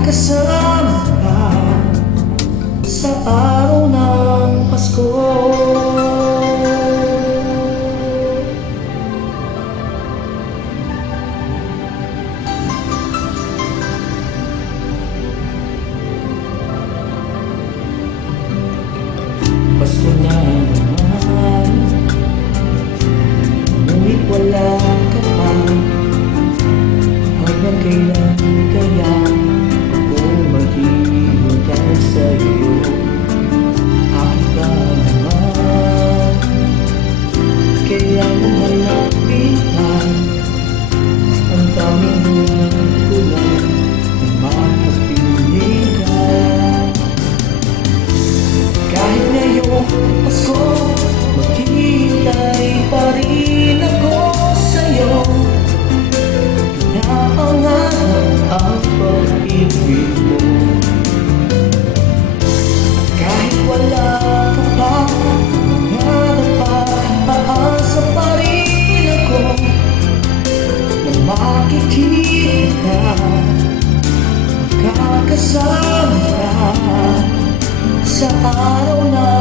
makakasama ka sa araw ng Pasko. Pasko na naman, ngunit wala ka pa. Hanggang kailan kaya ako maghihintay sa'yo? Akin ba naman kaya mong hanapin ka? Ang daming huwag ko lang na makapili ka. Kahit ngayong Pasko, maghihintay pa rin ako sa'yo. Pinapangarap ang pag-ibig mo. Kahit wala ka pa, pangarap pa, paasa pa rin ako na makikita ka, makakasama ka sa araw na